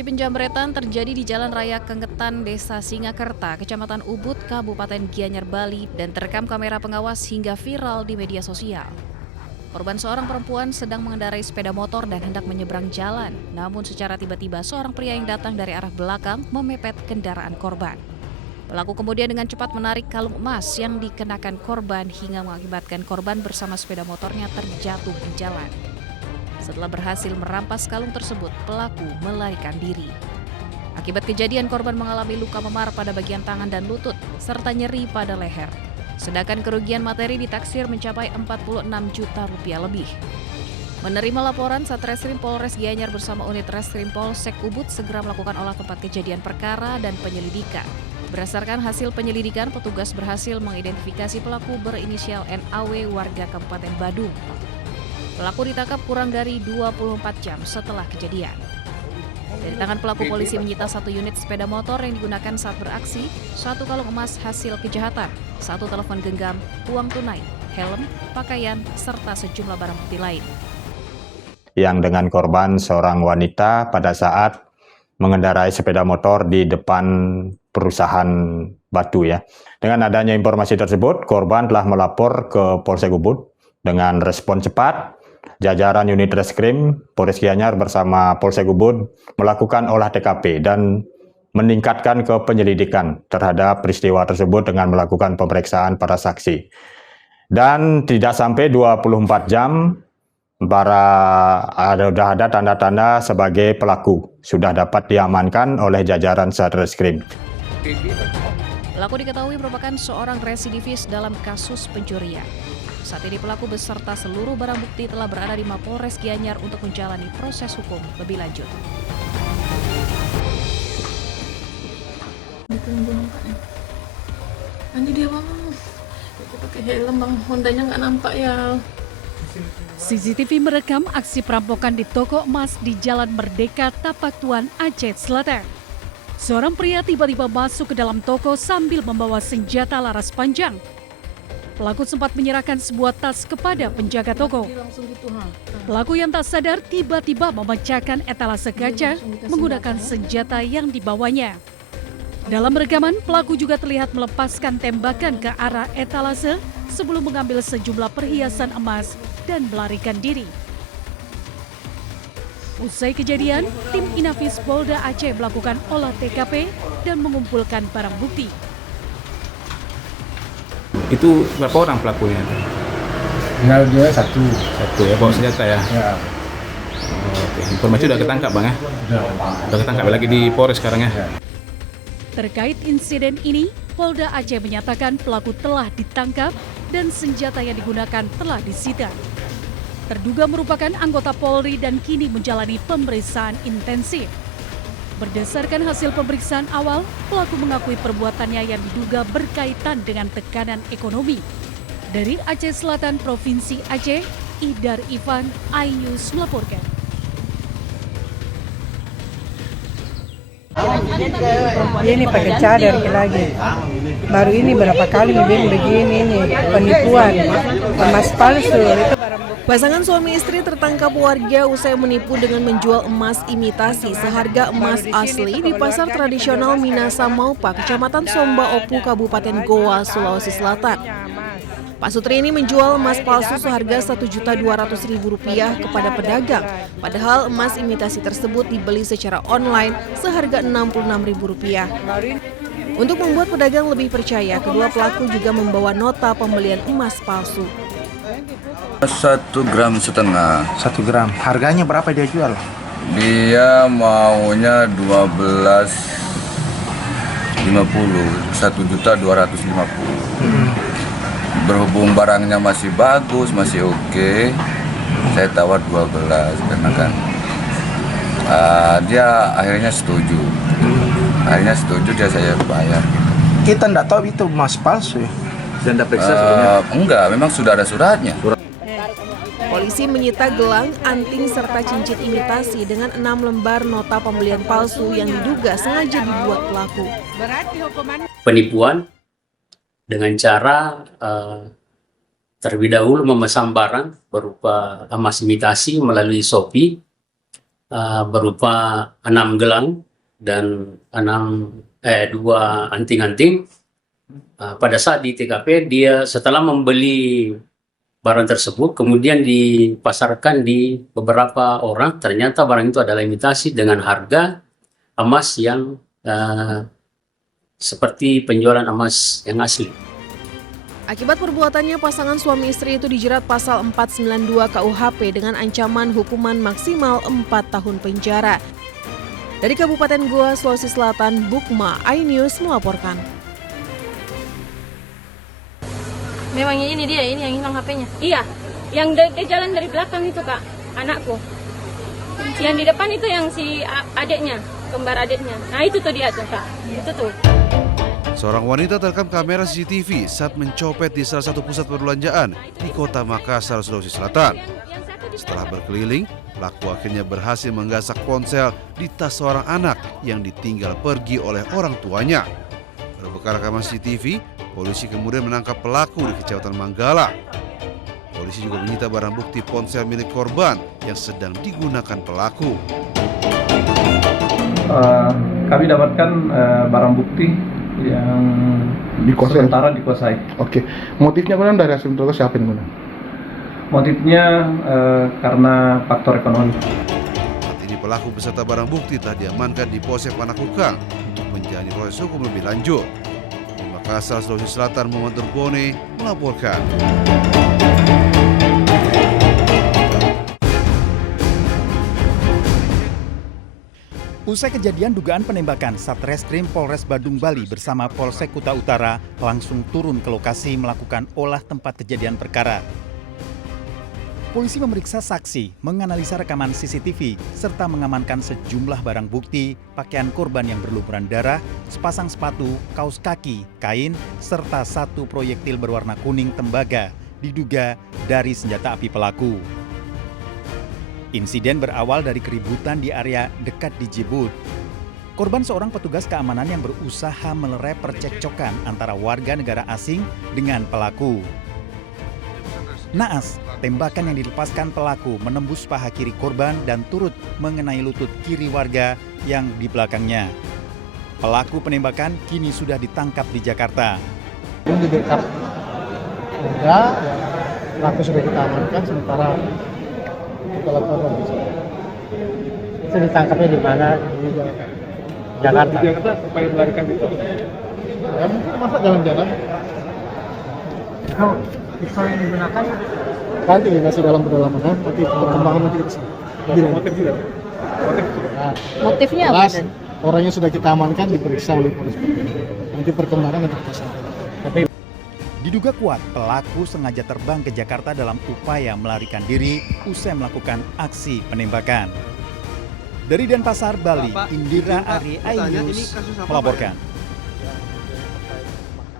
Aksi penjamretan terjadi di Jalan Raya Kengetan, Desa Singakerta, Kecamatan Ubud, Kabupaten Gianyar, Bali, dan terekam kamera pengawas hingga viral di media sosial. Korban seorang perempuan sedang mengendarai sepeda motor dan hendak menyeberang jalan, namun secara tiba-tiba seorang pria yang datang dari arah belakang memepet kendaraan korban. Pelaku kemudian dengan cepat menarik kalung emas yang dikenakan korban hingga mengakibatkan korban bersama sepeda motornya terjatuh di jalan. Setelah berhasil merampas kalung tersebut, pelaku melarikan diri. Akibat kejadian, korban mengalami luka memar pada bagian tangan dan lutut, serta nyeri pada leher. Sedangkan kerugian materi ditaksir mencapai 46 juta rupiah lebih. Menerima laporan, Satreskrim Polres Gianyar bersama unit Reskrim Polsek Ubud segera melakukan olah tempat kejadian perkara dan penyelidikan. Berdasarkan hasil penyelidikan, petugas berhasil mengidentifikasi pelaku berinisial NAW warga Kabupaten Badung. Pelaku ditangkap kurang dari 24 jam setelah kejadian. Dari tangan pelaku, polisi menyita 1 unit sepeda motor yang digunakan saat beraksi, 1 kalung emas hasil kejahatan, 1 telepon genggam, uang tunai, helm, pakaian, serta sejumlah barang bukti lain. Yang dengan korban seorang wanita pada saat mengendarai sepeda motor di depan perusahaan batu ya. Dengan adanya informasi tersebut, korban telah melapor ke Polsek Ubud. Dengan respon cepat, jajaran unit Reskrim Polres Gianyar bersama Polsek Ubud melakukan olah TKP dan meningkatkan ke penyelidikan terhadap peristiwa tersebut dengan melakukan pemeriksaan para saksi. Dan tidak sampai 24 jam, sudah ada tanda-tanda sebagai pelaku sudah dapat diamankan oleh jajaran Satreskrim. Pelaku diketahui merupakan seorang residivis dalam kasus pencurian. Saat ini pelaku beserta seluruh barang bukti telah berada di Mapolres Gianyar untuk menjalani proses hukum lebih lanjut. Ini dia bang, dia pakai helm bang, Hondanya nggak nampak ya. CCTV merekam aksi perampokan di toko emas di Jalan Merdeka, Tapak Tuan, Aceh Selatan. Seorang pria tiba-tiba masuk ke dalam toko sambil membawa senjata laras panjang. Pelaku sempat menyerahkan sebuah tas kepada penjaga toko. Pelaku yang tak sadar tiba-tiba memecahkan etalase kaca menggunakan senjata yang dibawanya. Dalam rekaman, pelaku juga terlihat melepaskan tembakan ke arah etalase sebelum mengambil sejumlah perhiasan emas dan melarikan diri. Usai kejadian, tim Inafis Polda Aceh melakukan olah TKP dan mengumpulkan barang bukti. Itu berapa orang pelakunya? Tinggal dia satu ya, bawa senjata ya? Ya. Oke. Informasi udah ketangkap bang ya? Udah ketangkap lagi di Polres sekarang ya? Terkait insiden ini, Polda Aceh menyatakan pelaku telah ditangkap dan senjata yang digunakan telah disita. Terduga merupakan anggota Polri dan kini menjalani pemeriksaan intensif. Berdasarkan hasil pemeriksaan awal, pelaku mengakui perbuatannya yang diduga berkaitan dengan tekanan ekonomi. Dari Aceh Selatan, Provinsi Aceh, Idar Ivan, iNews melaporkan. Dia ini pakai cadar lagi. Baru ini berapa kali bikin begini nih, penipuan, emas palsu. Itu barang bukti. Pasangan suami istri tertangkap warga usai menipu dengan menjual emas imitasi seharga emas asli di pasar tradisional Minasa Maupa, Kecamatan Somba Opu, Kabupaten Goa, Sulawesi Selatan. Pak Sutri ini menjual emas palsu seharga Rp1.200.000 kepada pedagang, padahal emas imitasi tersebut dibeli secara online seharga Rp66.000. Untuk membuat pedagang lebih percaya, kedua pelaku juga membawa nota pembelian emas palsu. 1,5 gram. 1 gram. Harganya berapa dia jual? Dia maunya 12.50, 1.250.000. Berhubung barangnya masih bagus, masih oke, saya tawar 12 karena kan dia akhirnya setuju. Akhirnya setuju, dia saya bayar. Kita nggak tahu itu emas palsu ya? Dan Anda periksa sebelumnya? Enggak, memang sudah ada suratnya. Polisi menyita gelang, anting, serta cincin imitasi dengan 6 lembar nota pembelian palsu yang diduga sengaja dibuat pelaku. Penipuan dengan cara terlebih dahulu memesan barang berupa emas imitasi melalui Shopee, berupa 6 gelang dan 2 anting-anting. Pada saat di TKP dia setelah membeli barang tersebut kemudian dipasarkan di beberapa orang, ternyata barang itu adalah imitasi dengan harga emas yang seperti penjualan emas yang asli. Akibat perbuatannya, pasangan suami istri itu dijerat pasal 492 KUHP dengan ancaman hukuman maksimal 4 tahun penjara. Dari Kabupaten Goa, Sulawesi Selatan, Bukma iNews melaporkan. Memangnya ini dia, ini yang hilang HP-nya? Iya, yang dia jalan dari belakang itu Kak, anakku. Yang di depan itu yang si adiknya, kembar adiknya. Nah itu tuh dia tuh Kak, itu tuh. Seorang wanita terekam kamera CCTV saat mencopet di salah satu pusat perbelanjaan di kota Makassar, Sulawesi Selatan. Setelah berkeliling, pelaku akhirnya berhasil menggasak ponsel di tas seorang anak yang ditinggal pergi oleh orang tuanya. Berbekal rekaman CCTV, polisi kemudian menangkap pelaku di Kecamatan Manggala. Polisi juga menyita barang bukti ponsel milik korban yang sedang digunakan pelaku. Kami dapatkan barang bukti yang sementara dikuasai. Oke, motifnya kan dari hasil interogasi siapa yang Motifnya karena faktor ekonomi. Saat ini pelaku beserta barang bukti telah diamankan di Polsek Panakukang untuk menjalani proses hukum lebih lanjut. Di Makassar, Sulawesi Selatan, Muhammad Turbone melaporkan. Usai kejadian dugaan penembakan, Satreskrim Polres Badung Bali bersama Polsek Kuta Utara langsung turun ke lokasi melakukan olah tempat kejadian perkara. Polisi memeriksa saksi, menganalisa rekaman CCTV, serta mengamankan sejumlah barang bukti, pakaian korban yang berlumuran darah, sepasang sepatu, kaos kaki, kain, serta 1 proyektil berwarna kuning tembaga, diduga dari senjata api pelaku. Insiden berawal dari keributan di area dekat di Jibut. Korban seorang petugas keamanan yang berusaha melerai percekcokan antara warga negara asing dengan pelaku. Naas, tembakan yang dilepaskan pelaku menembus paha kiri korban dan turut mengenai lutut kiri warga yang di belakangnya. Pelaku penembakan kini sudah ditangkap di Jakarta. Ini di backup enggak, pelaku sudah kita amankan, sementara kita lakukan pemeriksaan. Itu ditangkapnya di mana? Di Jakarta. Di Jakarta supaya melarikan itu? Ya mungkin masa jalan-jalan. Kalau pistol yang digunakan nanti masih dalam pendalaman, nanti perkembangan nanti kita sini. Motif juga. Motifnya apa? Orangnya sudah kita amankan, diperiksa oleh polisi. Nanti perkembangan nanti kita sampaikan. Diduga kuat pelaku sengaja terbang ke Jakarta dalam upaya melarikan diri usai melakukan aksi penembakan. Dari Denpasar, Bali, Indira Ari iNews melaporkan.